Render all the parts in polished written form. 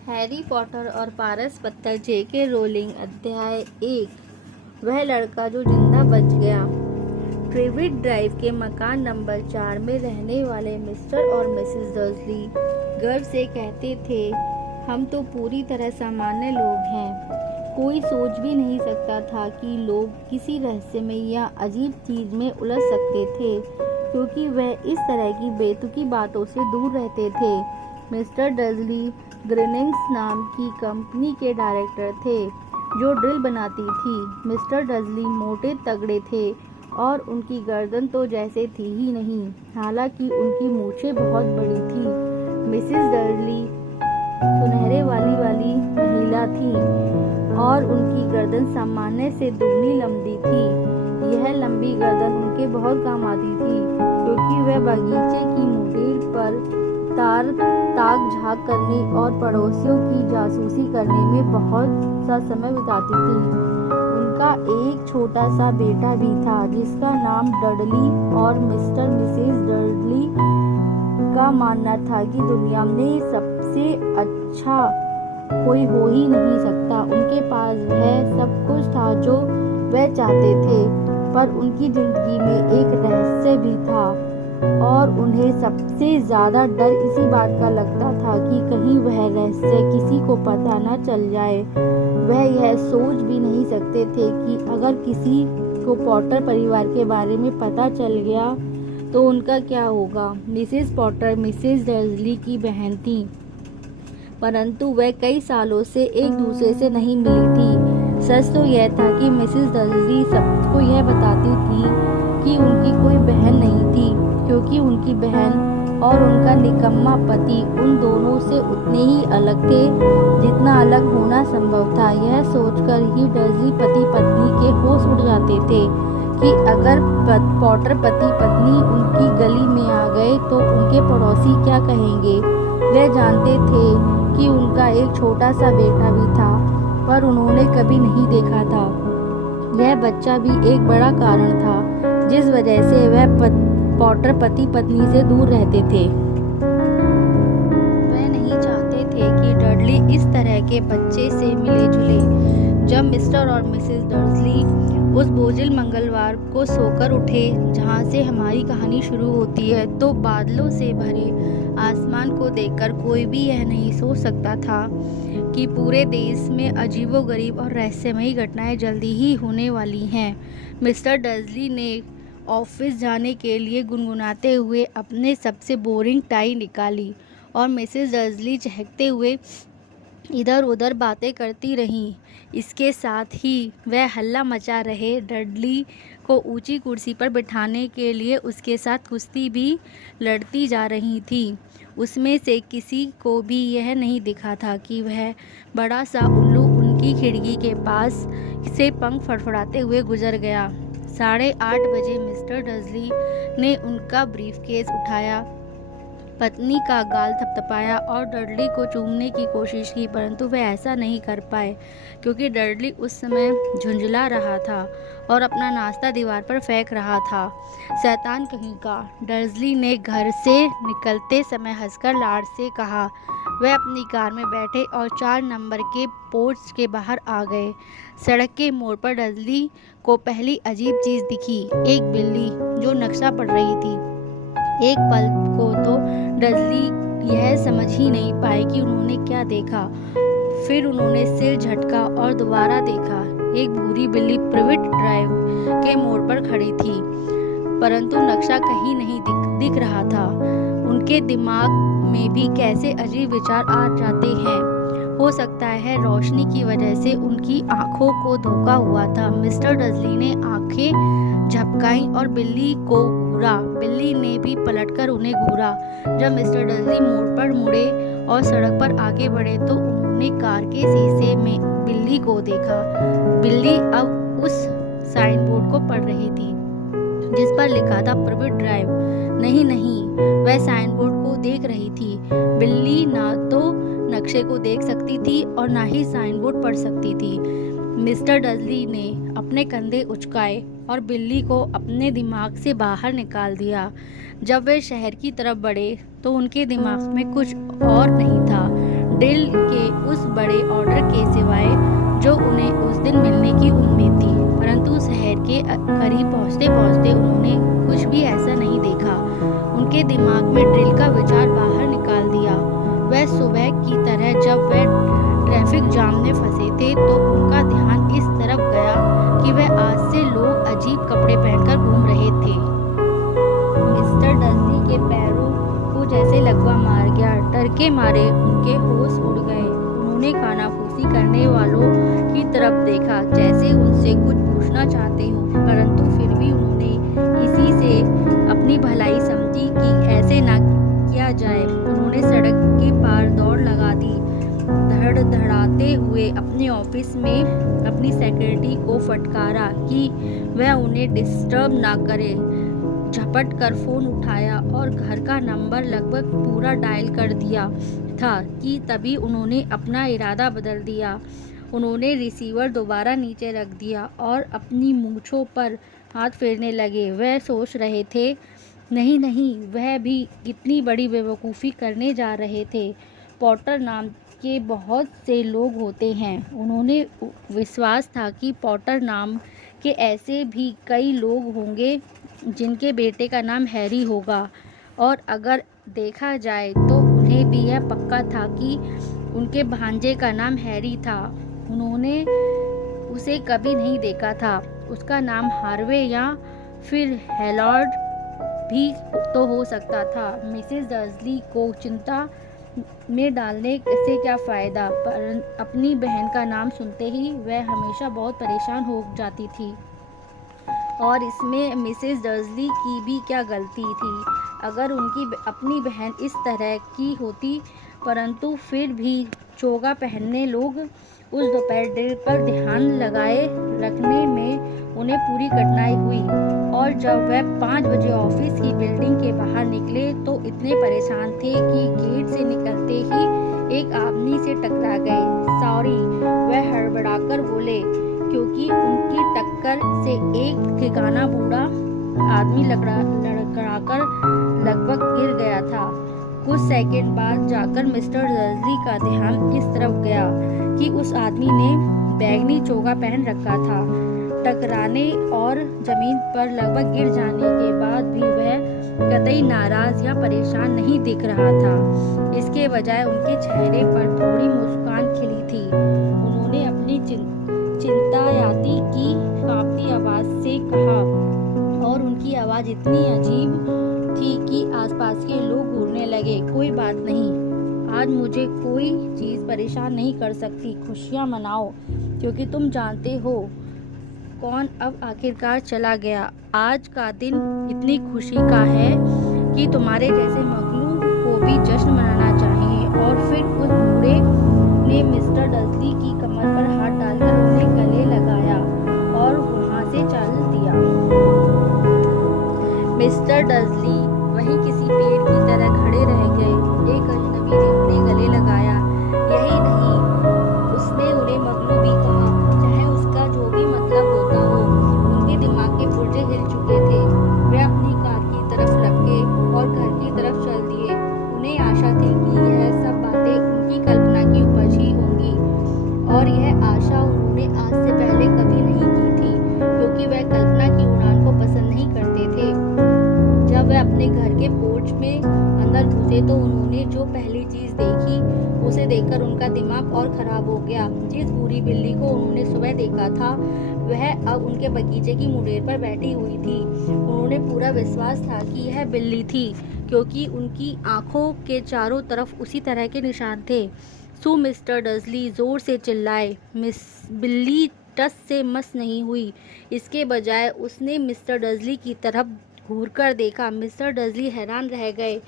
Harry Potter और पारस पत्थर जेके rolling अध्याय 1। वह लड़का जो जिंदा बच गया। ट्रिविट ड्राइव के मकान नंबर 4 में रहने वाले मिस्टर और मिसेस डर्सली गर्व से कहते थे, हम तो पूरी तरह सामान्य लोग हैं। कोई सोच भी नहीं सकता था कि लोग किसी रहस्यमय या अजीब चीज में उलझ सकते थे, क्योंकि वह इस तरह की बेतुकी बातों से दूर रहते थे। मिस्टर डर्सली ग्रिनिंग्स नाम की कंपनी के डायरेक्टर थे, जो ड्रिल बनाती थी। मिस्टर डर्सली मोटे तगड़े थे और उनकी गर्दन तो जैसे थी ही नहीं, हालांकि उनकी मूछें बहुत बड़ी थी। मिसेस डर्सली सुनहरे वाली महिला थी और उनकी गर्दन सामान्य से दुगनी लंबी थी। यह लंबी गर्दन उनके बहुत काम आती थी, क्योंकि वह बगीचे की मुटीर पर ताक झांक करने और पड़ोसियों की जासूसी करने में बहुत सा समय बिताती थी। उनका एक छोटा सा बेटा भी था, जिसका नाम डडली और मिस्टर मिसेस डडली का मानना था कि दुनिया में सबसे अच्छा कोई हो ही नहीं सकता। उनके पास वह सब कुछ था जो वह चाहते थे, पर उनकी जिंदगी में एक रहस्य भी था और उन्हें सबसे ज्यादा डर इसी बात का लगता था कि कहीं वह रहस्य किसी को पता न चल जाए। वह यह सोच भी नहीं सकते थे कि अगर किसी को पॉटर परिवार के बारे में पता चल गया तो उनका क्या होगा। मिसेस पॉटर मिसेस डर्सली की बहन थी, परंतु वह कई सालों से एक दूसरे से नहीं मिली थी। सच तो यह था कि मिसेस डर्सली सबको यह बताती थी कि उनकी कोई बहन नहीं थी, क्योंकि उनकी बहन और उनका निकम्मा पति उन दोनों से उतने ही अलग थे जितना अलग होना संभव था। यह सोचकर ही डर्सली पति पत्नी के होश उड़ जाते थे कि अगर पॉटर पति पत्नी उनकी गली में आ गए तो उनके पड़ोसी क्या कहेंगे। वे जानते थे कि उनका एक छोटा सा बेटा भी था, पर उन्होंने कभी नहीं देखा था। यह बच्चा भी एक बड़ा कारण था जिस वजह से वह पॉटर पति पत्नी से दूर रहते थे। वह नहीं चाहते थे कि डडली इस तरह के बच्चे से मिले जुले। जब मिस्टर और मिसेस डर्सली उस बोझिल मंगलवार को सोकर उठे जहां से हमारी कहानी शुरू होती है, तो बादलों से भरे आसमान को देखकर कोई भी यह नहीं सोच सकता था कि पूरे देश में अजीबोगरीब और रहस्यमयी घटनाएं जल्दी ही होने वाली हैं। मिस्टर डर्सली ने ऑफिस जाने के लिए गुनगुनाते हुए अपने सबसे बोरिंग टाई निकाली और मिसेस डर्सली चहकते हुए इधर उधर बातें करती रहीं। इसके साथ ही वह हल्ला मचा रहे डडली को ऊंची कुर्सी पर बिठाने के लिए उसके साथ कुश्ती भी लड़ती जा रही थी। उसमें से किसी को भी यह नहीं दिखा था कि वह बड़ा सा उल्लू उनकी खिड़की के पास से पंख फड़फड़ाते हुए गुजर गया। 8:30 बजे मिस्टर डर्सली ने उनका ब्रीफकेस उठाया, पत्नी का गाल थपथपाया और डडली को चूमने की कोशिश की, परंतु वह ऐसा नहीं कर पाए क्योंकि डडली उस समय झुंझला रहा था और अपना नाश्ता दीवार पर फेंक रहा था। शैतान कहीं का, डर्सली ने घर से निकलते समय हंसकर लाड से कहा। वह अपनी कार में बैठे और 4 नंबर के पोर्च के बाहर आ गए। सड़क के मोड़ पर डर्सली को पहली अजीब चीज दिखी, एक बिल्ली जो नक्शा पढ़ रही थी। एक पल को तो डर्सली यह समझ ही नहीं पाए कि उन्होंने क्या देखा। फिर उन्होंने सिर झटका और दोबारा देखा। एक भूरी बिल्ली प्रिविट ड्राइव के मोड़ पर खड़ी थी, परंतु नक्शा कहीं नहीं दिख रहा था। उनके दिमाग में भी कैसे अजीब विचार आ जाते हैं। हो सकता है रोशनी की वजह से उनकी आंखों को धोखा हुआ था। मिस्टर डर्सली ने आंखें झपकाई और बिल्ली को घूरा। बिल्ली ने भी पलटकर उन्हें घूरा। जब मिस्टर डर्सली मोड़ पर मुड़े और सड़क पर आगे बढ़े तो उन्होंने कार के शीशे में बिल्ली को देखा। बिल्ली अब उस साइन बोर्ड को पढ़ रही थी जिस पर लिखा था प्रिविट ड्राइव। नहीं, वह साइन बोर्ड को देख रही थी। बिल्ली ना तो नक्शे को देख सकती थी और ना ही साइन बोर्ड पढ़ सकती थी। मिस्टर डर्सली ने अपने कंधे उचकाए और बिल्ली को अपने दिमाग से बाहर निकाल दिया। जब वे शहर की तरफ बढ़े तो उनके दिमाग में कुछ और नहीं था। ड्रिल के उस बड़े ऑर्डर के सिवाय जो उन्हें उस दिन मिलने की उम्मीद थी। परंतु शहर के करीब पहुंचते पहुंचते उन्होंने कुछ भी ऐसा नहीं देखा। उनके दिमाग में ड्रिल का विचार बाहर निकाल दिया। वह सुबह की तरह जब वह ट्रैफिक जाम में फंसे थे तो उनका ध्यान इस तरफ गया कि वह आज से लोग अजीब कपड़े पहनकर घूम रहे थे। मिस्टर डर्सी के पैरों को जैसे लकवा मार गया। डर के मारे उनके होश उड़ गए। उन्होंने कानाफूसी करने वालों की तरफ देखा जैसे उनसे कुछ पूछना चाहते हो, परंतु फिर भी उन्होंने इसी से अपनी भलाई समझी कि ऐसे ना किया जाए। उन्होंने सड़क के पार दौड़ लगा दी, धड़धड़ाते हुए अपने ऑफिस में अपनी सेक्रेटरी को फटकारा कि वह उन्हें डिस्टर्ब ना करे। झपट कर फोन उठाया और घर का नंबर लगभग पूरा डायल कर दिया था कि तभी उन्होंने अपना इरादा बदल दिया। उन्होंने रिसीवर दोबारा नीचे रख दिया और अपनी मूंछों पर हाथ फेरने लगे। वह सोच रहे थे, नहीं, वह भी कितनी बड़ी बेवकूफ़ी करने जा रहे थे। पॉटर नाम के बहुत से लोग होते हैं। उन्होंने विश्वास था कि पॉटर नाम के ऐसे भी कई लोग होंगे जिनके बेटे का नाम हैरी होगा, और अगर देखा जाए तो उन्हें भी यह पक्का था कि उनके भांजे का नाम हैरी था। उन्होंने उसे कभी नहीं देखा था। उसका नाम हार्वे या फिर हैलॉर्ड भी तो हो सकता था। मिसेस डर्सली को चिंता में डालने से क्या फ़ायदा, पर अपनी बहन का नाम सुनते ही वह हमेशा बहुत परेशान हो जाती थी। और इसमें मिसेस डर्सली की भी क्या गलती थी अगर उनकी अपनी बहन इस तरह की होती। परंतु फिर भी चोगा पहनने लोग उस दोपहर ड्रिल पर ध्यान लगाए रखने में उन्हें पूरी कठिनाई हुई, और जब वह 5 बजे ऑफिस की बिल्डिंग के बाहर निकले तो इतने परेशान थे कि गेट से निकलते ही एक आदमी से टकरा गए। सॉरी, वह हड़बड़ाकर बोले, क्योंकि उनकी टक्कर से एक ठिकाना बूढ़ा आदमी लड़खड़ाकर लगभग गिर गया था। कुछ सेकंड बाद जाकर मिस्टर डर्सली का ध्यान इस तरफ गया कि उस आदमी ने बैगनी चोगा पहन रखा था। टकराने और जमीन पर लगभग गिर जाने के बाद भी वह कतई नाराज या परेशान नहीं दिख रहा था। इसके बजाय उनके चेहरे पर थोड़ी मुस्कान खिली थी। उन्होंने अपनी चिंतायाती की कांपती आवाज से कहा, और उनकी आवाज इतनी अजीब थी कि आसपास के लोग घूरने लगे। कोई बात नहीं, आज मुझे कोई चीज़ परेशान नहीं कर सकती। खुशियाँ मनाओ, क्योंकि तुम जानते हो कौन अब आखिरकार चला गया। आज का दिन इतनी खुशी का है कि तुम्हारे जैसे मखलूक को भी जश्न मनाना चाहिए। और फिर उस बूढ़े ने मिस्टर डर्सली की कमर पर हाथ डालकर उन्हें गले लगाया और वहां से चल दिया। मिस्टर डर्सली वहीं किसी पेड़ की तरह खड़े रह गए। एक अजनबी ने उन्हें गले लगाया। यही नहीं, उसने उन्हें मगलू भी कहा, चाहे उसका जो भी मतलब होता हो। उनके दिमाग के पुर्जे हिल चुके थे। वे अपनी कार की तरफ लपके और घर की तरफ चल दिए। उन्हें आशा थी कि यह सब बातें उनकी कल्पना की उपज ही होंगी, और यह आशा उन्होंने आज से पहले कभी नहीं की थी, क्योंकि वह कल्पना की उड़ान को पसंद नहीं करते थे। जब वह अपने घर के पोर्च में अंदर घुसे तो उन्होंने जो पहली चीज देखी उसे देखकर उनका दिमाग और खराब हो गया। जिस बुरी बिल्ली को उन्होंने सुबह देखा था वह अब उनके बगीचे की मुंडेर पर बैठी हुई थी। उन्होंने पूरा विश्वास था कि यह बिल्ली थी, क्योंकि उनकी आंखों के चारों तरफ उसी तरह के निशान थे। सो मिस्टर डर्सली जोर से चिल्लाए। बिल्ली टस से मस नहीं हुई। इसके बजाय उसने मिस्टर डर्सली की तरफ घूरकर देखा। मिस्टर डर्सली हैरान रह गए।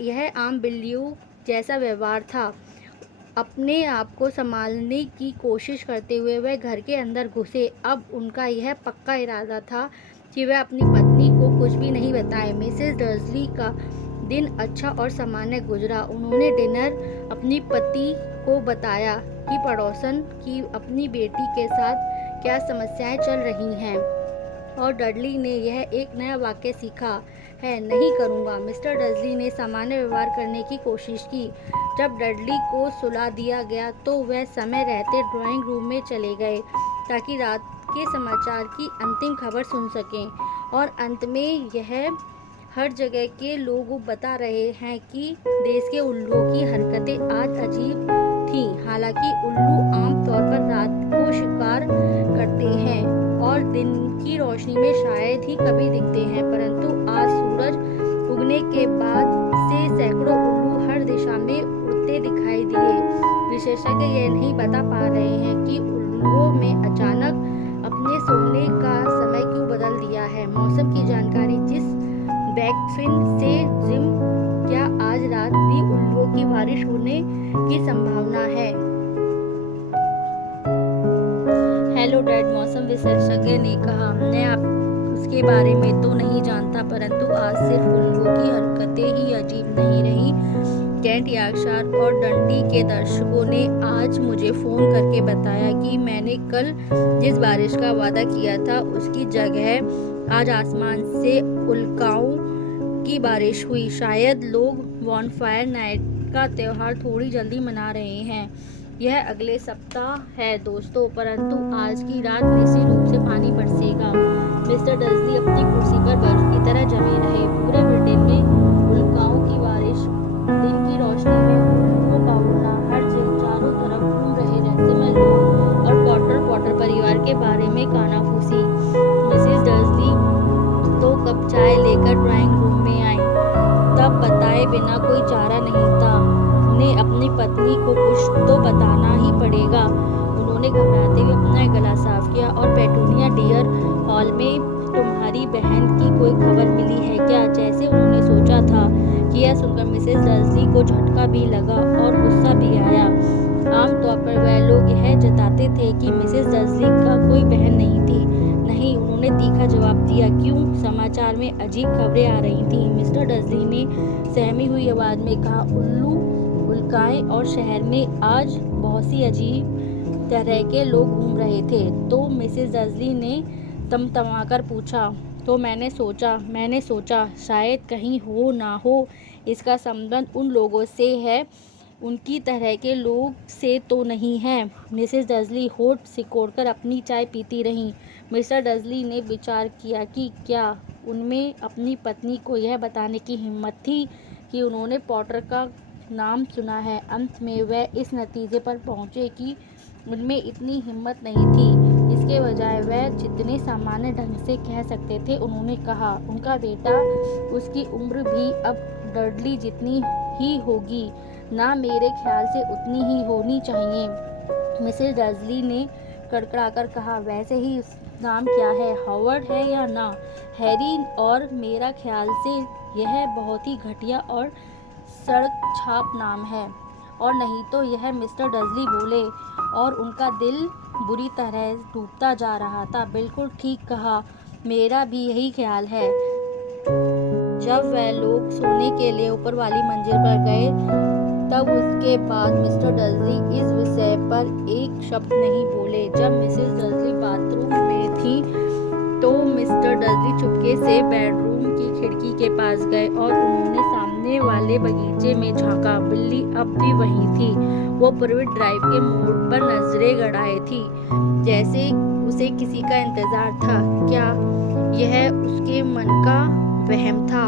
यह आम बिल्लियों जैसा व्यवहार था। अपने आप को संभालने की कोशिश करते हुए वह घर के अंदर घुसे। अब उनका यह पक्का इरादा था कि वह अपनी पत्नी को कुछ भी नहीं बताए। मिसेस डर्सली का दिन अच्छा और सामान्य गुजरा। उन्होंने डिनर अपनी पति को बताया कि पड़ोसन की अपनी बेटी के साथ क्या समस्याएं चल रही हैं, और डडली ने यह एक नया वाक्य सीखा है, नहीं करूँगा। मिस्टर डर्सली ने सामान्य व्यवहार करने की कोशिश की। जब डडली को सुला दिया गया तो वह समय रहते ड्राइंग रूम में चले गए ताकि रात के समाचार की अंतिम खबर सुन सकें। और अंत में यह हर जगह के लोग बता रहे हैं कि देश के उल्लुओं की हरकतें आज अजीब थीं। हालांकि उल्लू आमतौर पर रात को शिकार करते हैं और दिन की रोशनी में शायद ही कभी दिखते हैं, परंतु आज सूरज उगने के बाद से सैकड़ों उल्लू हर दिशा में उड़ते दिखाई दिए। विशेषज्ञ यह नहीं बता पा रहे हैं कि उल्लुओं में अचानक अपने सोने का समय क्यों बदल दिया है। मौसम की जानकारी जिस बैकफिन से जिम, क्या आज रात भी उल्लुओं की बारिश होने की संभावना है? हेलो डैड, मौसम विशेषज्ञ ने कहा। मैं आप उसके बारे में तो नहीं जानता, परंतु आज सिर्फ उल्लुओं की हरकतें ही अजीब नहीं रही। कैंट, यॉर्कशायर और डंडी के दर्शकों ने आज मुझे फ़ोन करके बताया कि मैंने कल जिस बारिश का वादा किया था उसकी जगह आज आसमान से उल्काओं की बारिश हुई। शायद लोग बॉनफायर नाइट का त्यौहार थोड़ी जल्दी मना रहे हैं। यह अगले सप्ताह है दोस्तों, परंतु आज की रात निश्चित रूप से पानी बरसेगा। मिस्टर डर्सली अपनी कुर्सी पर बर्फ की तरह जमे रहे। पूरे ब्रिटेन में उल्काओं की बारिश, दिन की रोशनी में उल्लुओं का उड़ना, हर चारों तरफ घूम रहे रहस्यमय लोग और पॉटर परिवार के बारे में कानाफूसी। मिसेस डर्सली 2 कप चाय लेकर ड्राइंग रूम में आई। तब बताए बिना कोई चारा नहीं था। उन्हें अपनी पत्नी को कुछ तो बताना ही पड़ेगा। उन्होंने घबराते हुए अपना गला साफ किया। और पेटूनिया डियर, हॉल में तुम्हारी बहन की कोई खबर मिली है क्या? जैसे उन्होंने सोचा था कि यह सुनकर मिसेस डर्सली को झटका भी लगा और गुस्सा भी आया। आमतौर पर वह लोग यह जताते थे कि मिसेस डर्सली का कोई बहन नहीं थी। नहीं, उन्होंने तीखा जवाब दिया। क्यों? समाचार में अजीब खबरें आ रही थीं। मिस्टर डर्सली ने सहमी हुई आवाज में कहा, उल्लू, उल्काएं और शहर में आज बहुत सी अजीब तरह के लोग घूम रहे थे। तो मिसेस डर्सली ने तमतमाकर पूछा। तो मैंने सोचा शायद कहीं हो ना हो इसका संबंध उन लोगों से है, उनकी तरह के लोग से तो नहीं है। मिसेस डर्सली होठ सिकोड़कर अपनी चाय पीती रहीं। मिस्टर डर्सली ने विचार किया कि क्या उनमें अपनी पत्नी को यह बताने की हिम्मत थी कि उन्होंने पॉटर का नाम सुना है। अंत में वह इस नतीजे पर पहुंचे कि उनमें इतनी हिम्मत नहीं थी। इसके बजाय वह जितने सामान्य ढंग से कह सकते थे उन्होंने कहा, उनका बेटा, उसकी उम्र भी अब डडली जितनी ही होगी, ना मेरे ख्याल से उतनी ही होनी चाहिए। मिसेस डर्सली ने कड़कड़ाकर कहा, वैसे ही नाम क्या है? हॉवर्ड है या ना? हैरी, और मेरा ख्याल से यह बहुत ही घटिया और सड़क छाप नाम है। और नहीं तो यह मिस्टर डर्सली बोले और उनका दिल बुरी तरह डूबता जा रहा था। बिल्कुल ठीक कहा, मेरा भी यही ख्याल है। जब वह लोग सोने के लिए ऊपर वाली मंजिल पर गए तब उसके बाद मिस्टर डर्सली इस विषय पर एक शब्द नहीं बोले। जब मिसेस डर्सली बाथरूम में थी तो मिस्टर डर्सली चुपके से बेडरूम की खिड़की के पास गए और उन्होंने सामने वाले बगीचे में झांका। बिल्ली अब भी वहीं थी। वो प्रिविट ड्राइव के मोड़ पर नजरें गड़ाए थी, जैसे उसे किसी का इंतजार था। क्या यह उसके मन का वहम था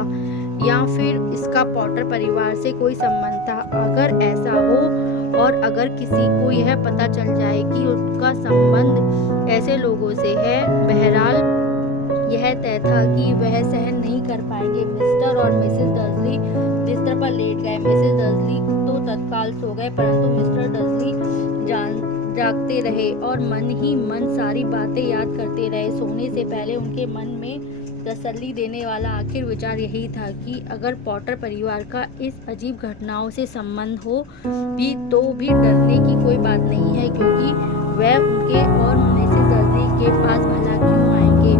या फिर इसका पॉटर परिवार से कोई संबंध था? अगर ऐसा हो और अगर किसी को यह पता चल जाए कि उसका संबंध ऐसे लोगों से है, बहरहाल यह तय था कि वह सहन नहीं कर पाएंगे। मिस्टर और मिसेस डर्सली बिस्तर पर लेट गए। मिसेस डर्सली तो तत्काल सो गए, परंतु मिस्टर डर्सली जागते रहे और मन ही मन सारी बातें याद करते रहे। सोने से पहले उनके मन में तसल्ली देने वाला आखिर विचार यही था कि अगर पॉटर परिवार का इस अजीब घटनाओं से संबंध हो भी तो भी डरने की कोई बात नहीं है, क्योंकि वह उनके और मिसेस डर्सली के पास भला क्यों आएंगे।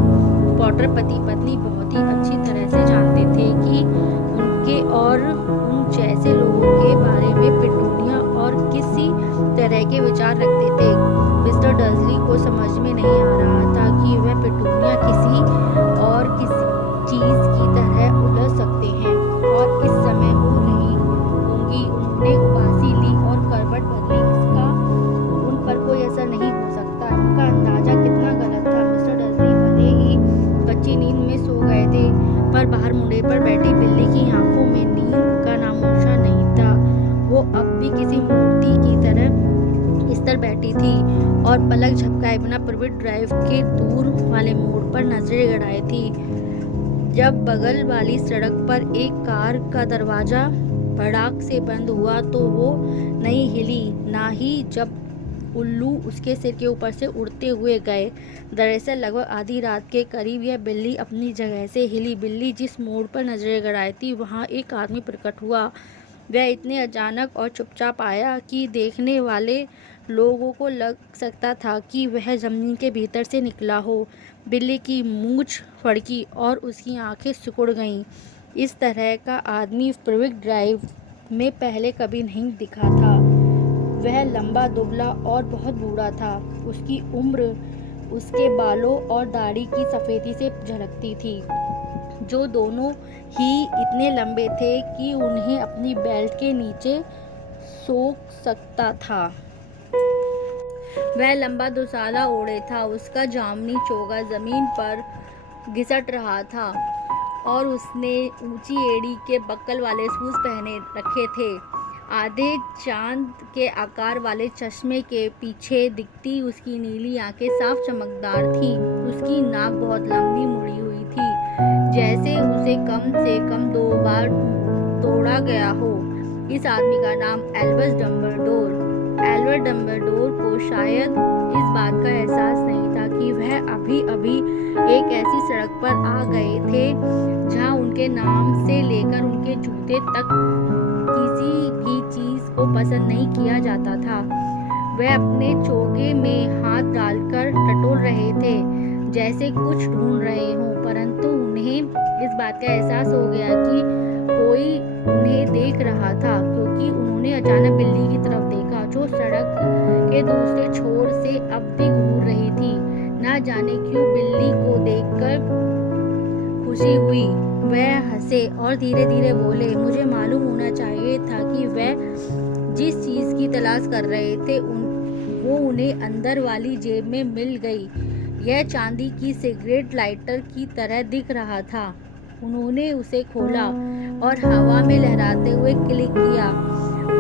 पॉटर पति पत्नी बहुत ही अच्छी तरह से जानते थे कि उनके और उन जैसे लोगों के बारे में पेटूनिया और किसी तरह के विचार रखते थे। मिस्टर डर्सली को समझ में नहीं आ रहा था कि वह पेटूनिया किसी और किसी चीज की तरह उलझ सकते हैं और इस समय वो नहीं होंगी। उन्होंने उबासी किसी मूर्ति की तरह इस पर बैठी थी और पलक झपकाए बिना प्राइवेट ड्राइव के दूर वाले मोड़ पर नजरें गड़ाए थी। जब बगल वाली सड़क पर एक कार का दरवाजा भड़ाक से बंद हुआ तो वो नहीं हिली, ना ही जब उल्लू उसके सिर के ऊपर से उड़ते हुए गए। दरअसल लगभग आधी रात के करीब यह बिल्ली अपनी जगह से हिली। बिल्ली जिस मोड़ पर नजरें गड़ाई थी वहाँ एक आदमी प्रकट हुआ। वह इतने अचानक और चुपचाप आया कि देखने वाले लोगों को लग सकता था कि वह जमीन के भीतर से निकला हो। बिल्ली की मूंछ फड़की और उसकी आंखें सिकुड़ गईं। इस तरह का आदमी प्राइवेट ड्राइव में पहले कभी नहीं दिखा था। वह लंबा, दुबला और बहुत बूढ़ा था। उसकी उम्र उसके बालों और दाढ़ी की सफेदी से झलकती थी, जो दोनों ही इतने लंबे थे कि उन्हें अपनी बेल्ट के नीचे सोख सकता था। वह लंबा दुसाला ओढ़े था। उसका जामनी चोगा जमीन पर घिसट रहा था और उसने ऊंची एड़ी के बक्कल वाले शूज पहने रखे थे। आधे चांद के आकार वाले चश्मे के पीछे दिखती उसकी नीली आंखें साफ चमकदार थीं। उसकी नाक बहुत लंबी मुड़ी हुई थी, जैसे उसे कम से कम 2 बार तोड़ा गया हो। इस आदमी का नाम एल्बस डम्बलडोर। एल्बर्ट डम्बलडोर को शायद इस बात का एहसास नहीं था कि वह अभी-अभी एक ऐसी सड़क पर आ गए थे जहां उनके नाम से लेकर उनके जूते तक किसी भी चीज को पसंद नहीं किया जाता था। वह अपने चोगे में हाथ डालकर टटोल रहे थे, जैसे कुछ ढूंढ रहे हों, परंतु उन्हें इस बात का एहसास हो गया कि कोई उन्हें देख रहा था, क्योंकि उन्होंने अचानक बिल्ली की तरफ देखा, जो सड़क के दूसरे छोर से अब भी घूर रही थी। ना जाने क्यों बिल्ली को देखकर खुशी हुई। वह हंसे और धीरे धीरे बोले, मुझे मालूम होना चाहिए था कि वह जिस चीज की तलाश कर रहे थे वो उन्हें अंदर वाली जेब में मिल गई। यह चांदी की सिगरेट लाइटर की तरह दिख रहा था। उन्होंने उसे खोला और हवा में लहराते हुए क्लिक किया।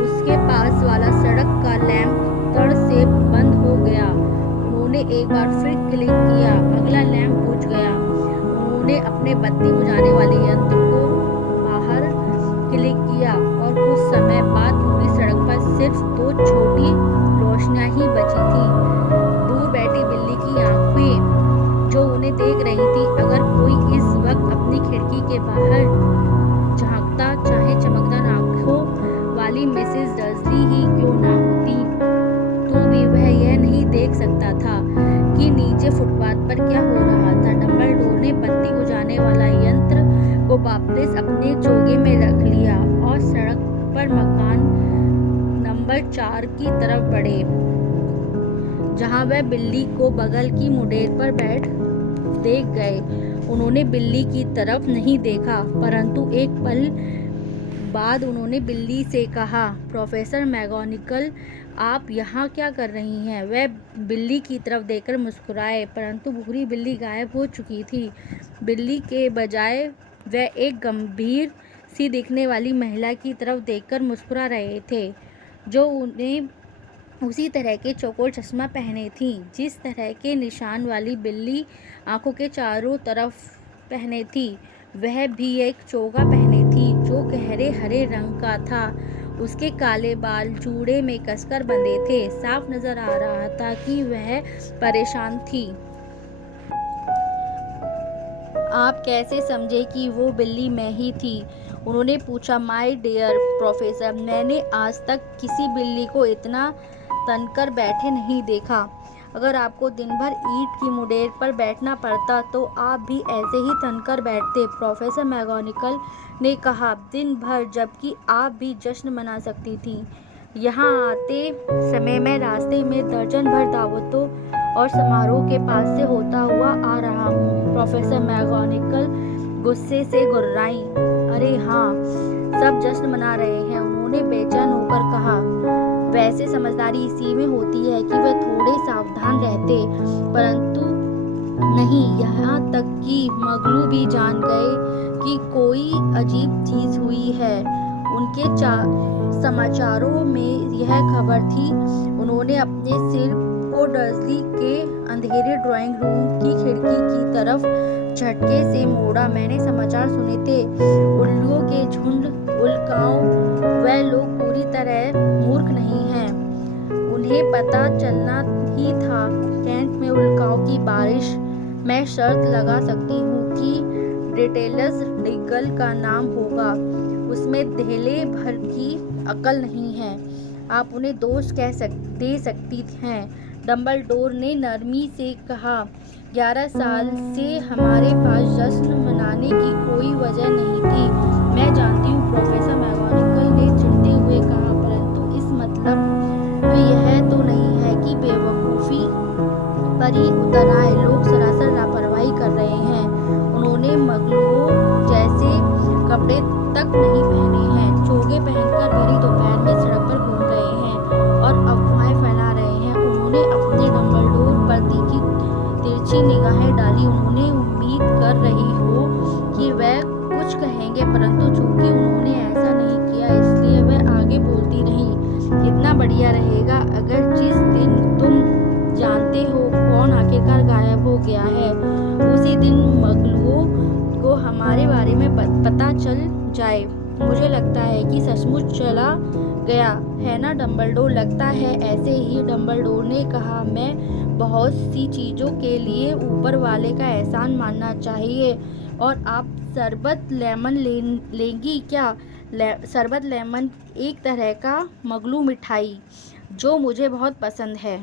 उसके पास वाला सड़क का लैंप तड़ से बंद हो गया। उन्होंने एक बार फिर क्लिक किया, अगला लैंप बुझ गया। उन्होंने अपने बत्ती बुझाने वाले यंत्र को बाहर क्लिक किया और कुछ समय बाद पूरी सड़क पर सिर्फ 2 छोटी रोशनियां ही बची थी। दूर बैठी बिल्ली की आंखें जो उन्हें देख रही थी। अगर कोई इस वक्त अपनी खिड़की के बाहर झांकता, चाहे चमकदार आंखों वाली मिसेस डर्सली ही क्यों ना होती, तो भी वह यह नहीं देख सकता था कि नीचे फुटपाथ पर क्या हो रहा था। डम्बलडोर ने बत्ती बुझाने वाला यंत्र को वापस अपने चोगे में रख लिया और सड़क पर मकान नंबर 4 की तरफ बढ़े, जहां वह बिल्ली को बगल की मुडेर पर बैठ देख गए। उन्होंने बिल्ली की तरफ नहीं देखा, परंतु एक पल बाद उन्होंने बिल्ली से कहा, प्रोफेसर मैगोनिकल, आप यहाँ क्या कर रही हैं? वह बिल्ली की तरफ देखकर मुस्कुराए, परंतु भूरी बिल्ली गायब हो चुकी थी। बिल्ली के बजाय वह एक गंभीर सी दिखने वाली महिला की तरफ देखकर मुस्कुरा रहे थे, जो उन्हें उसी तरह के चौकोर चश्मा पहने थी, जिस तरह के निशान वाली बिल्ली आंखों के चारों तरफ पहने थी। वह भी एक चोगा पहने थी जो गहरे हरे रंग का था। उसके काले बाल जूड़े में कसकर बंधे थे। साफ नजर आ रहा था कि वह परेशान थी। आप कैसे समझे कि वो बिल्ली मैं ही थी? उन्होंने पूछा। माय डियर प्रोफेसर, मैंने आज तक किसी बिल्ली को इतना तनकर बैठे नहीं देखा। अगर आपको दिन भर ईंट की मुडेर पर बैठना पड़ता तो आप भी ऐसे ही तनकर बैठते, प्रोफेसर मैगोनिकल ने कहा। दिन भर, जबकि आप भी जश्न मना सकती थी। यहाँ आते समय मैं रास्ते में दर्जन भर दावतों और समारोह के पास से होता हुआ आ रहा हूँ। प्रोफेसर मैगोनिकल गुस्से से गुर्राई। अरे हाँ, सब जश्न मना रहे हैं, उन्होंने बेचैन होकर कहा। वैसे समझदारी इसी में होती है कि वे थोड़े सावधान रहते, परंतु नहीं, यहाँ तक कि मगलू भी जान गए कि कोई अजीब चीज हुई है। उनके समाचारों में यह खबर थी। उन्होंने अपने सिर को डर्सली के अंधेरे ड्राइंग रूम की खिड़की की तरफ झटके से मोड़ा। मैंने समाचार सुने थे, उल्लुओं के झुंड, उल्काओं। वह लोग पूरी तरह मूर्ख नहीं हैं। उन्हें पता चलना ही था। कैंट में उल्काओं की बारिश। मैं शर्त लगा सकती हूँ कि डेटेलस डिगल का नाम होगा। उसमें धेले भर की अकल नहीं है। आप उन्हें दोष दे सकती हैं। डंबलडोर ने नरमी से कहा, 11 साल से हमारे पास जश्न मनाने की कोई वजह नहीं थी। मैं जानती हूँ, प्रोफेसर मैगोनिगल ने चिढ़ते हुए कहा, परंतु इस मतलब तो यह तो नहीं है कि बेवकूफ़ी पर ही उतर आए। लोग सरासर लापरवाही कर रहे हैं। उन्होंने मगलों जैसे कपड़े तक नहीं पहने हैं। चोगे पहनकर भरी दोपहर में सड़क पर घूम रहे हैं और अफवाहें फैला रहे हैं। उन्होंने अपने डंबलडोर पर तिरछी निगाहें डाली। उन्होंने उम्मीद कर रही हो कि वह कुछ कहेंगे, परंतु चूंकि उन्होंने ऐसा नहीं किया, इसलिए वह आगे बोलती रही। कितना बढ़िया रहेगा अगर जिस दिन तुम जानते हो कौन आखिरकार गायब हो गया है, उसी दिन मगलुओं को हमारे बारे में पता चल जाए। मुझे लगता है कि सचमुच चला गया है ना डंबलडोर? लगता है ऐसे ही, डंबलडोर ने कहा। मैं बहुत सी चीज़ों के लिए ऊपर वाले का एहसान मानना चाहिए। और आप शरबत लेमन लेंगी क्या? शरबत लेमन एक तरह का मगलू मिठाई जो मुझे बहुत पसंद है।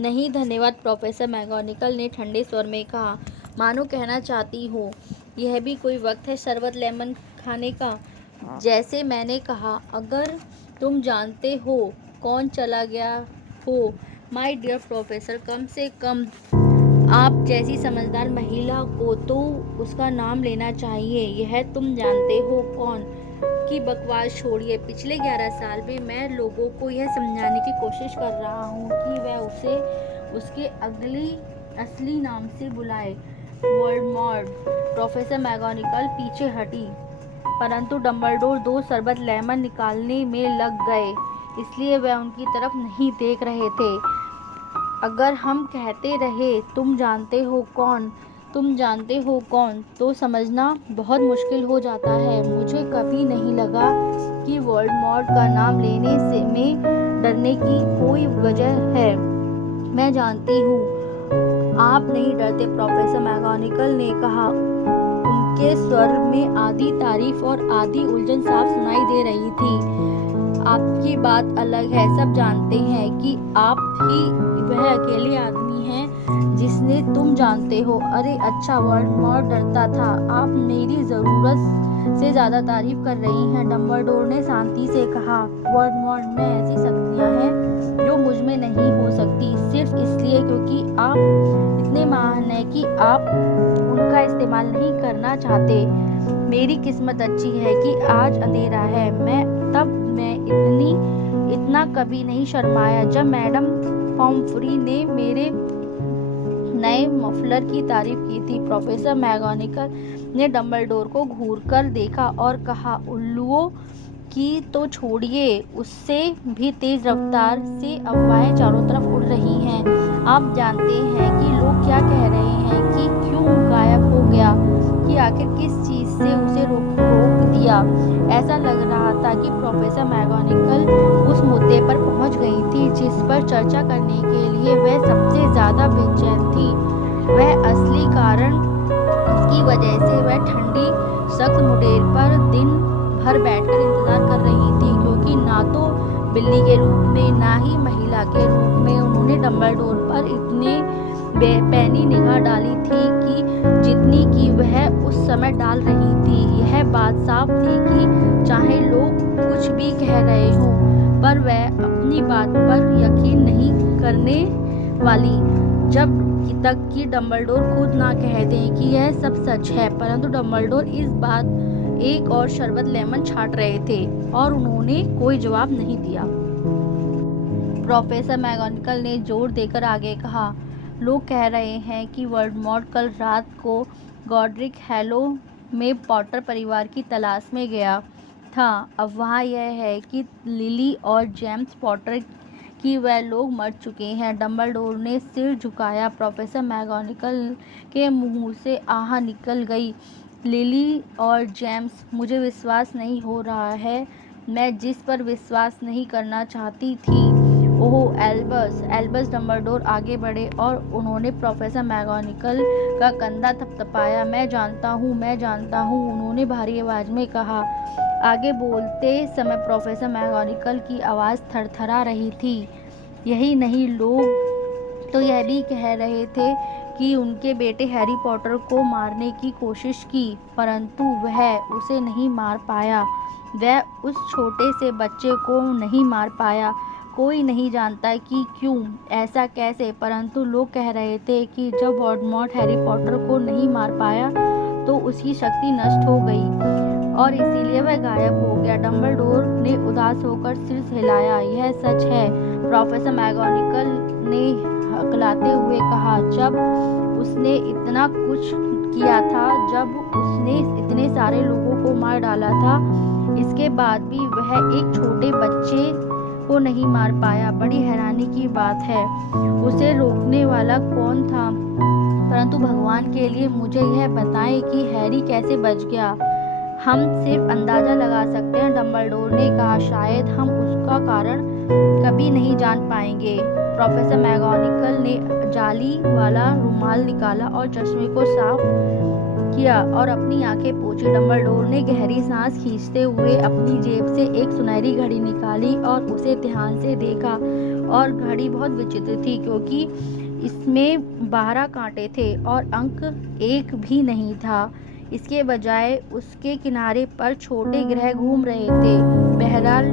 नहीं धन्यवाद, प्रोफेसर मैगोनिगल ने ठंडे स्वर में कहा। मानो कहना चाहती हो, यह भी कोई वक्त है शरबत लेमन खाने का? जैसे मैंने कहा, अगर तुम जानते हो कौन चला गया हो, माय डियर प्रोफेसर, कम से कम आप जैसी समझदार महिला को तो उसका नाम लेना चाहिए। यह तुम जानते हो कौन की बकवास छोड़िए। पिछले 11 साल में मैं लोगों को यह समझाने की कोशिश कर रहा हूँ कि वह उसे उसके असली नाम से बुलाए, वोल्डेमॉर्ट। प्रोफेसर मैगोनिगल पीछे हटी, परंतु डंबलडोर 2 शरबत लेमन निकालने में लग गए, इसलिए वह उनकी तरफ नहीं देख रहे थे। अगर हम कहते रहे, तुम जानते हो कौन, तो समझना बहुत मुश्किल हो जाता है। मुझे कभी नहीं लगा कि वोल्डेमॉर्ट का नाम लेने से में डरने की कोई वजह है। मैं जानती हूँ आप नहीं डरते, प्रोफेसर मैगोनिगल ने कहा। उनके स्वर में आधी तारीफ और आधी उलझन साफ सुनाई दे रही थी। आपकी बात अलग है। सब जानते हैं कि आप ही वह अकेले आदमी हैं जिसने तुम जानते हो। अरे अच्छा, वोल्डेमॉर्ट डरता था। आप मेरी ज़रूरत से ज़्यादा तारीफ कर रही हैं, डंबलडोर ने शांति से कहा। वोल्डेमॉर्ट में ऐसी शक्तियाँ हैं जो मुझ में नहीं हो सकती, सिर्फ इसलिए क्योंकि आप इतने महान हैं कि आप उनका इस्तेमाल नहीं करना चाहते। मेरी किस्मत अच्छी है कि आज अंधेरा है। मैं इतना कभी नहीं शर्माया जब मैडम पॉम्फ्री ने मेरे नए मफलर की तारीफ की थी। प्रोफेसर मैगोनिगल ने डंबलडोर को घूरकर देखा और कहा, उल्लुओं की तो छोड़िए, उससे भी तेज रफ्तार से अफवाहें चारों तरफ उड़ रही हैं। आप जानते हैं कि लोग क्या कह रहे हैं कि क्यों गायब हो गया, कि आखिर किस चीज़ से उसे रोक दिया। ऐसा लग रहा था कि प्रोफेसर मैगोनिगल उस मुद्दे पर पहुंच गई थी जिस पर चर्चा करने के लिए वह सबसे ज़्यादा बेचैन थी। वह असली कारण की वजह से वह ठंडी सख्त मुडेर पर दिन भर बैठकर इंतजार कर रही थी, क्योंकि ना तो बिल्ली के रूप में ना ही महिला के रूप में उन्होंने डंबलडोर पर इतने पैनी निगाह डाली थी कि जितनी कि वह उस समय डाल रही थी। यह बात साफ थी कि चाहे लोग कुछ भी कह रहे हों, पर वह अपनी बात पर यकीन नहीं करने वाली जब तक कि डंबलडोर खुद ना कह दें कि यह सब सच है। परंतु डंबलडोर इस बात एक और शरबत लेमन छाट रहे थे और उन्होंने कोई जवाब नहीं दिया। प्रोफेसर मैगोनिगल ने जोर देकर आगे कहा, लोग कह रहे हैं कि वोल्डेमॉर्ट कल रात को गॉड्रिक हैलो में पॉटर परिवार की तलाश में गया। था। अब वहाँ यह है कि लिली और जेम्स पॉटर कि वह लोग मर चुके हैं। डंबलडोर ने सिर झुकाया। प्रोफेसर मैगोनिकल के मुंह से आह निकल गई। लिली और जेम्स, मुझे विश्वास नहीं हो रहा है, मैं जिस पर विश्वास नहीं करना चाहती थी। ओह एल्बस डंबलडोर आगे बढ़े और उन्होंने प्रोफेसर मैगोनिकल का कंधा थपथपाया। मैं जानता हूँ, उन्होंने भारी आवाज में कहा। आगे बोलते समय प्रोफेसर मैगोनिकल की आवाज़ थरथरा रही थी। यही नहीं, लोग तो यह भी कह रहे थे कि उनके बेटे हैरी पॉटर को मारने की कोशिश की, परंतु वह उसे नहीं मार पाया। वह उस छोटे से बच्चे को नहीं मार पाया। कोई नहीं जानता कि क्यों, ऐसा कैसे, परंतु लोग कह रहे थे कि जब वोल्डेमॉर्ट हैरी पॉटर को नहीं मार पाया तो उसकी शक्ति नष्ट हो गई और इसीलिए वह गायब हो गया। डंबलडोर ने उदास होकर सिर हिलाया। यह सच है, प्रोफेसर मैगोनिकल ने हकलाते हुए कहा। जब उसने इतना कुछ किया था, जब उसने इतने सारे लोगों को मार डाला था, इसके बाद भी वह एक छोटे बच्चे को नहीं मार पाया। बड़ी हैरानी की बात है। उसे रोकने वाला कौन था? परंतु भगवान के लिए मुझे यह बताएं कि हैरी कैसे बच गया। हम सिर्फ अंदाजा लगा सकते हैं, डंबलडोर ने कहा। शायद हम उसका कारण कभी नहीं जान पाएंगे। प्रोफेसर मैगोनिकल ने जाली वाला रुमाल निकाला और चश्मे को साफ किया और अपनी आंखें पोंछी। डंबलडोर ने गहरी सांस खींचते हुए अपनी जेब से एक सुनहरी घड़ी निकाली और उसे ध्यान से देखा। और घड़ी बहुत विचित्र थी, क्योंकि इसमें 12 कांटे थे और अंक एक भी नहीं था। इसके बजाय उसके किनारे पर छोटे ग्रह घूम रहे थे। बहरहाल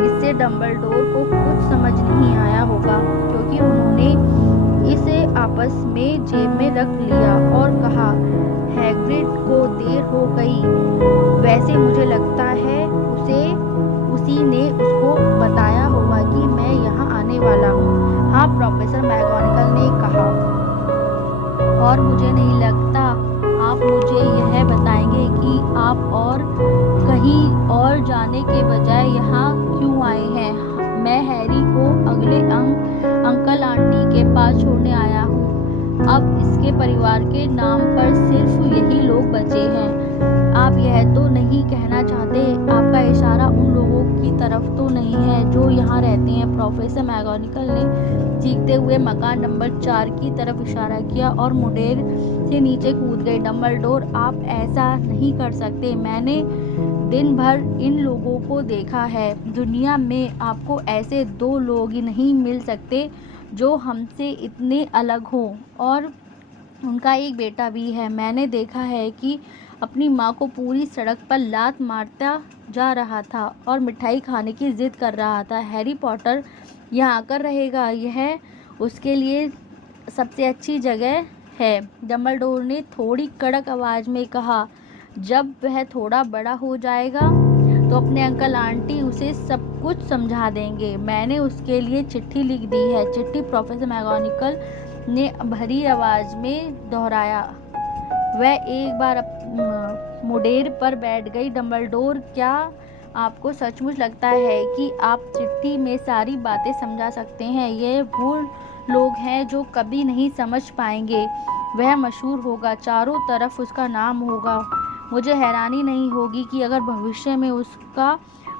इससे डंबलडोर को कुछ समझ नहीं आया होगा, क्योंकि उन्होंने इसे आपस में जेब में रख लिया और कहा, हैग्रिड को देर हो गई। वैसे मुझे लगता है उसी ने उसको बताया होगा कि मैं यहाँ आने वाला हूँ। हाँ, प्रोफेसर मैगोनिकल ने कहा। और मुझे नहीं लगता आप मुझे यह बताएंगे कि आप और कहीं और जाने के बजाय यहाँ क्यों आए हैं। मैं हैरी को अगले अंकल आंटी के पास छोड़ने आया हूँ। अब इसके परिवार के नाम पर सिर्फ यही लोग बचे हैं। आप यह तो नहीं कहना चाहते, आपका इशारा उन लोगों की तरफ तो नहीं है जो यहाँ रहते हैं? प्रोफेसर मैगोनिकल ने चीखते हुए मकान नंबर 4 की तरफ इशारा किया और मुडेर से नीचे कूद गए। डंबलडोर, आप ऐसा नहीं कर सकते। मैंने दिन भर इन लोगों को देखा है। दुनिया में आपको ऐसे 2 लोग ही नहीं मिल सकते जो हमसे इतने अलग हों, और उनका एक बेटा भी है। मैंने देखा है कि अपनी माँ को पूरी सड़क पर लात मारता जा रहा था और मिठाई खाने की जिद कर रहा था। हैरी पॉटर यहाँ आकर रहेगा, यह उसके लिए सबसे अच्छी जगह है, डंबलडोर ने थोड़ी कड़क आवाज में कहा। जब वह थोड़ा बड़ा हो जाएगा तो अपने अंकल आंटी उसे सब कुछ समझा देंगे। मैंने उसके लिए चिट्ठी लिख दी है। चिट्ठी? प्रोफेसर मैगोनिकल ने भरी आवाज में दोहराया। वह एक बार मुडेर पर बैठ गई। डंबलडोर, क्या आपको सचमुच लगता है कि आप चिट्ठी में सारी बातें समझा सकते हैं? ये वो लोग हैं जो कभी नहीं समझ पाएंगे। वह मशहूर होगा, चारों तरफ उसका नाम होगा। मुझे हैरानी नहीं होगी कि अगर भविष्य में उसका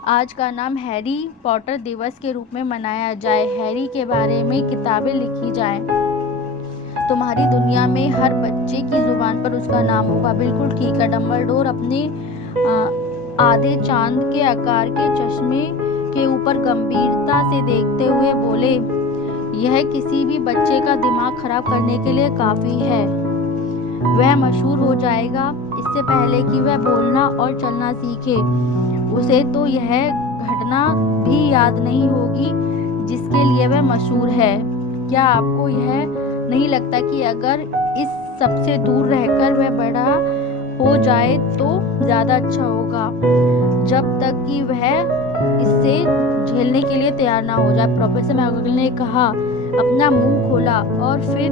आज का नाम हैरी पॉटर दिवस के रूप में मनाया जाए, हैरी के बारे में किताबें लिखी जाएं। तुम्हारी दुनिया में हर बच्चे की जुबान पर उसका नाम होगा। बिल्कुल ठीक है। डंबलडोर अपने आधे चांद के आकार के चश्मे के ऊपर गंभीरता से देखते हुए बोले, यह किसी भी बच्चे का दिमाग खराब करने के लिए काफी है। वह मशहूर हो जाएगा इससे पहले कि वह बोलना और चलना सीखे। उसे तो यह घटना भी याद नहीं होगी जिसके लिए वह मशहूर है। क्या आपको यह नहीं लगता कि अगर इस सबसे दूर रहकर वह बड़ा हो जाए तो ज़्यादा अच्छा होगा, जब तक कि वह इससे झेलने के लिए तैयार ना हो जाए? प्रोफेसर मैगोनिकल ने कहा। अपना मुंह खोला और फिर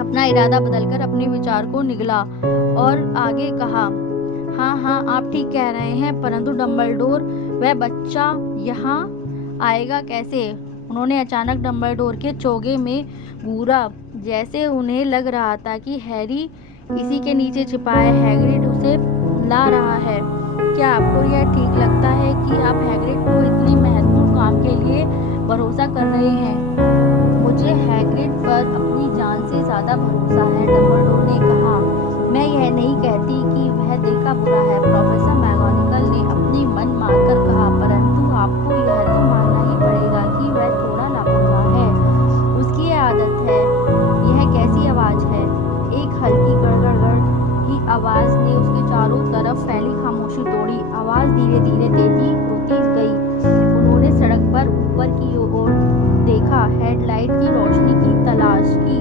अपना इरादा बदलकर अपने विचार को निगला और आगे कहा, हाँ हाँ, आप ठीक कह रहे हैं, परंतु डम्बलडोर, वह बच्चा यहाँ आएगा कैसे? उन्होंने अचानक डम्बलडोर के चोगे में घूरा, जैसे उन्हें लग रहा था कि हैरी इसी के नीचे छिपा है। हैग्रिड उसे ला रहा है। क्या आपको यह ठीक लगता है कि आप हैग्रिड को इतनी महत्वपूर्ण काम के लिए भरोसा कर रहे हैं? मुझे हैग्रिड पर अपनी जान से ज्यादा भरोसा है, डम्बलडोर ने कहा। मैं यह नहीं कहती कि वह दिल का बुरा है, प्रोफेसर मैगोनिकल ने अपनी मन मारकर कहा, परंतु आपको यह तो मानना ही पड़ेगा कि वह थोड़ा लापरवाह है। उसकी यह आदत है। यह कैसी आवाज है? एक हल्की गड़गड़ की आवाज ने उसके चारों तरफ फैली खामोशी तोड़ी। आवाज धीरे धीरे तेजी होती गई। उन्होंने सड़क पर ऊपर की ओर देखा, हेडलाइट की रोशनी की तलाश की।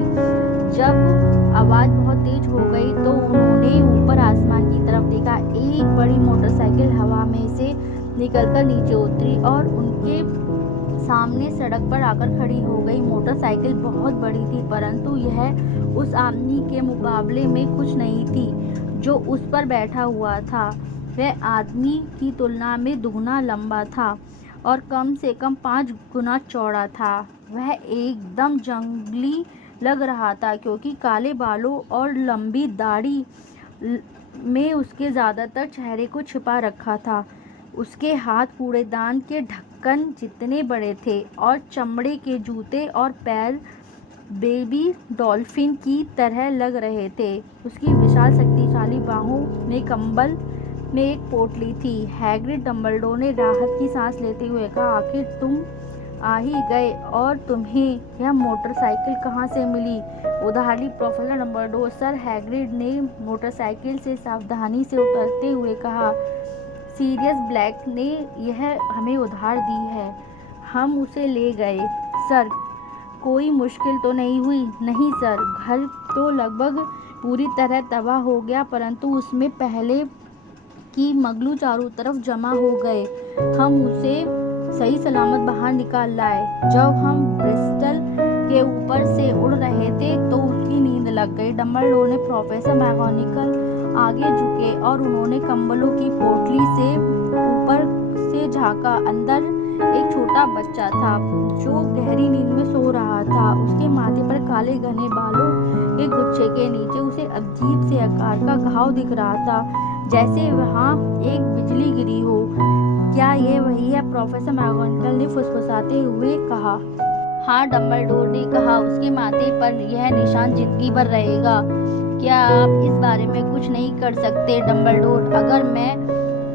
जब आवाज बहुत तेज हो गई तो उन्होंने ऊपर आसमान की तरफ देखा। एक बड़ी मोटरसाइकिल हवा में से निकलकर नीचे उतरी और उनके सामने सड़क पर आकर खड़ी हो गई। मोटरसाइकिल बहुत बड़ी थी, परंतु यह उस आदमी के मुकाबले में कुछ नहीं थी जो उस पर बैठा हुआ था। वह आदमी की तुलना में दुगना लंबा था और कम से कम 5 गुना चौड़ा था। वह एकदम जंगली लग रहा था, क्योंकि काले बालों और लंबी दाढ़ी में उसके ज़्यादातर चेहरे को छिपा रखा था। उसके हाथ कूड़ेदान के ढक्कन जितने बड़े थे और चमड़े के जूते और पैर बेबी डॉल्फिन की तरह लग रहे थे। उसकी विशाल शक्तिशाली बाहों में कंबल में एक पोटली थी। हैग्रिड, डम्बलडोर ने राहत की सांस लेते हुए कहा, आखिर तुम आ ही गए, और तुम्हें यह मोटरसाइकिल कहाँ से मिली? उधारी प्रोफेसर डम्बलडोर। सर, हैग्रिड ने मोटरसाइकिल से सावधानी से उतरते हुए कहा, सीरियस ब्लैक ने यह हमें उधार दी है। हम उसे ले गए। सर, कोई मुश्किल तो नहीं हुई? नहीं सर, घर तो लगभग पूरी तरह तबाह हो गया, परंतु उसमें पहले की मगलू चारों तरफ जमा हो गए। हम उसे सही सलामत बाहर निकाल लाए। जब हम ब्रिस्टल के ऊपर से उड़ रहे थे तो उसकी नींद लग गई। डम्बलडोर ने प्रोफेसर मैगोनिकल आगे झुके और उन्होंने कंबलों की पोटली से ऊपर से झांका। अंदर एक छोटा बच्चा था जो गहरी नींद में सो रहा था। उसके माथे पर काले घने बालों के गुच्छे के नीचे उसे अजीब से आकार का घाव दिख रहा था, जैसे वहां एक बिजली गिरी हो। क्या ये वही है? प्रोफेसर मैगोनिकल ने फुसफुसाते हुए कहा। हाँ, डम्बलडोर ने कहा, उसके माथे पर यह निशान जिंदगी भर रहेगा। क्या आप इस बारे में कुछ नहीं कर सकते? डम्बलडोर, अगर मैं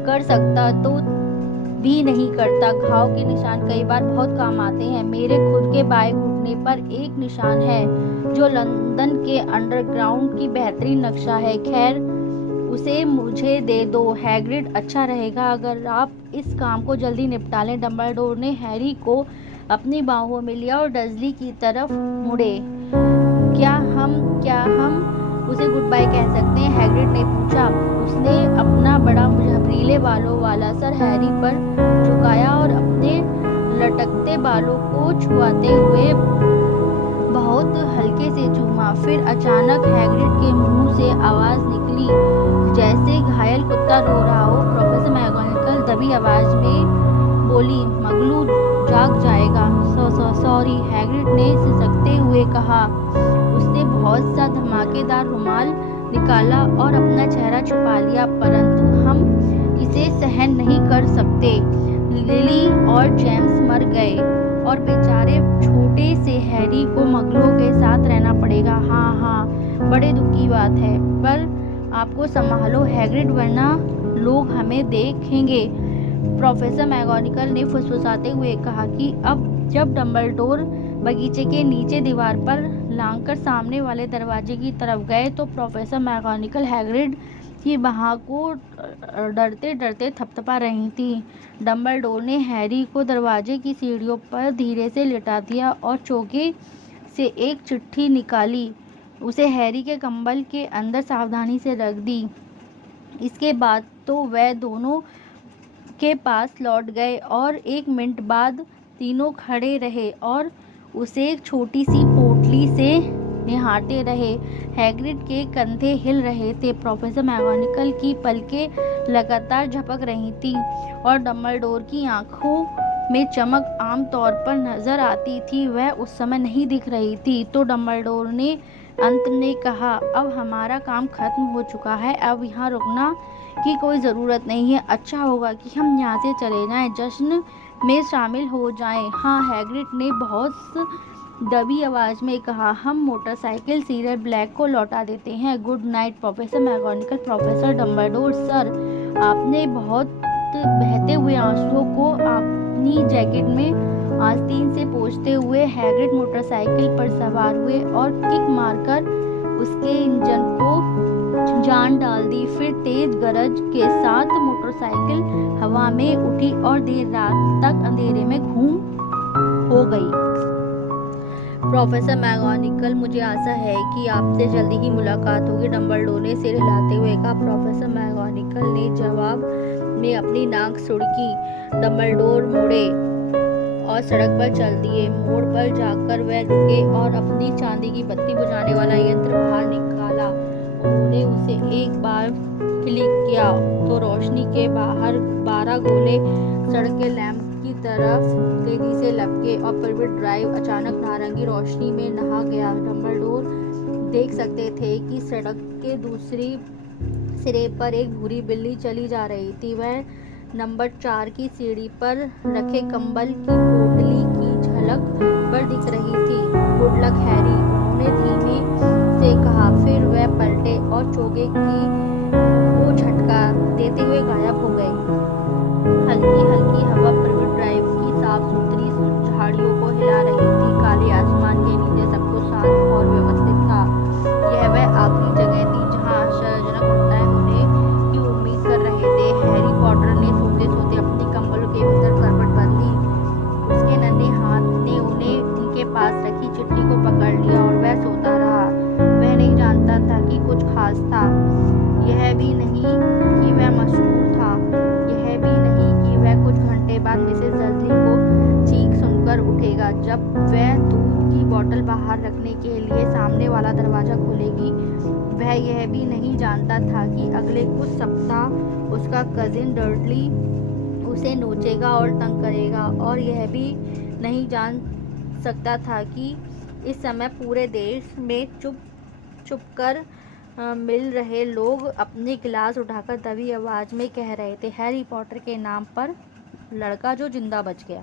कर सकता तो भी नहीं करता। घाव के निशान कई बार बहुत काम आते हैं। मेरे खुद के बाएं घुटने पर एक निशान है जो लंदन के अंडरग्राउंड की बेहतरीन नक्शा है। खैर, उसे मुझे दे दो हैग्रिड, अच्छा रहेगा अगर आप इस काम को जल्दी निपटा लें। डम्बलडोर ने हैरी को अपनी बाहों में लिया और डर्सली की तरफ मुड़े। क्या हम उसे गुड बाय कह सकते हैं? हैग्रिड ने पूछा। उसने अपना बड़ा झबरीले बालों वाला सर हैरी पर झुकाया और अपने लटकते बालों को छुआते हुए बहुत हल्के से चूमा। फिर अचानक हैग्रिड के मुंह से आवाज निकली जैसे घायल कुत्ता रो रहा हो। प्रोफेसर मैगोनिकल दबी आवाज में बोली, मगलू जाग जाएगा। सॉरी, हैग्रिड ने सिसकते हुए कहा। उसने बहुत सा धमाकेदार रुमाल निकाला और अपना चेहरा छुपा लिया, परंतु हम इसे सहन नहीं कर सकते। लिली और जेम्स मर गए और बेचारे छोटे से हैरी को मगलों के साथ रहना पड़ेगा। हाँ, बड़े दुख की बात है, पर आपको संभालो हैग्रिड, वरना लोग हमें देखेंगे। प्रोफेसर मैगोनिकल ने फुसफुसाते हुए कहा कि अब जब डम्बलडोर बगीचे के नीचे दीवार पर लांघकर सामने वाले दरवाजे की तरफ गए तो प्रोफेसर मैगोनिकल हैग्रिड की बाह को डरते डरते थपथपा रही थी। डम्बलडोर ने हैरी को दरवाजे की सीढ़ियों पर धीरे से लिटा दिया और चौके से एक चिट्ठी निकाली। उसे हैरी के कंबल के अंदर सावधानी से रख दी। इसके बाद तो वह दोनों के पास लौट गए और 1 मिनट बाद तीनों खड़े रहे और उसे एक छोटी सी पोटली से निहारते रहे। हैग्रिड के कंधे हिल रहे थे। प्रोफेसर मैगोनिकल की पलकें लगातार झपक रही थीं और डम्बलडोर की आंखों में चमक आम तौर पर नजर आती थी, वह उस समय नहीं दिख रही थी। तो डम्बलडोर ने अंत में कहा, अब हमारा काम खत्म हो चुका है, अब यहाँ रुकना की कोई ज़रूरत नहीं है। अच्छा होगा कि हम यहाँ से चले जाएं, जश्न में शामिल हो जाएं। हाँ, हैग्रिड ने बहुत दबी आवाज़ में कहा, हम मोटरसाइकिल सीरियल ब्लैक को लौटा देते हैं। Good night professor McGonagall. Professor Dumbledore sir, आपने बहुत बहते हुए आंसुओं को अपनी जैकेट में आस्तीन से पोंछते हुए हैग्रिड मोटरसाइकिल पर सवार हुए और किक मारकर उसके इंजन को जान डाल दी। फिर तेज गरज के साथ मोटरसाइकिल हवा में उठी और देर रात तक अंधेरे में घूम हो गई। प्रोफेसर मैगोनिकल, मुझे आशा है कि आपसे जल्दी ही मुलाकात होगी, डम्बलडोर ने सिर हिलाते हुए कहा। प्रोफेसर मैगोनिकल ने जवाब में अपनी नाक सुड़की। डम्बलडोर मुड़े और सड़क पर चल दिए। मोड़ पर जाकर वह रुके और अपनी चांदी की बत्ती बुझाने वाला यंत्र बाहर निकाला। उन्होंने उसे एक बार क्लिक किया तो रोशनी के बाहर 12 गोले सड़क के लैंप की तरफ तेजी से लपके और प्रिविट ड्राइव अचानक नारंगी रोशनी में नहा गया। डम्बलडोर देख सकते थे कि सड़क के दूसरी सिरे पर एक भूरी बिल्ली चली जा रही थी। वह नंबर 4 की सीढ़ी पर रखे कंबल की पोटली की झलक पर दिख रही थी। गुड लक हैरी, उन्होंने धीमे से कहा। फिर वह पलटे और चोगे की वो झटका देते हुए गायब हो गए। हल्की हल्की हवा प्रिविट ड्राइव की साफ सुथरी झाड़ियों को हिला रही थी। काले आसमान के नीचे सब कुछ शांत और व्यवस्थित था। यह वह आखिरी जगह थी जहाँ आश्चर्यजनक घटनाएं होने की उम्मीद कर रहे थे। हैरी पॉटर ने सोते सोते अपनी कंबलों के भीतर करवट बदली। उसके नन्हे हाथ ने उनके पास रखी चिट्ठी को पकड़ लिया और वह सोता रहा। वह नहीं जानता था कि कुछ खास था, यह भी नहीं कि वह मशहूर था, यह भी नहीं कि वह कुछ घंटे बाद मिसेस डर्ली को चीख सुनकर उठेगा जब वह दूध की बोतल बाहर रखने के लिए सामने वाला दरवाजा खोलेगी। वह यह भी नहीं जानता था कि अगले कुछ सप्ताह उसका कजिन डर्ली उसे नोचेगा और तंग करेगा, और यह भी नहीं जान सकता था कि इस समय पूरे देश में चुप कर मिल रहे लोग अपने गिलास उठाकर दबी आवाज में कह रहे थे, हैरी पॉटर के नाम पर लड़का जो जिंदा बच गया।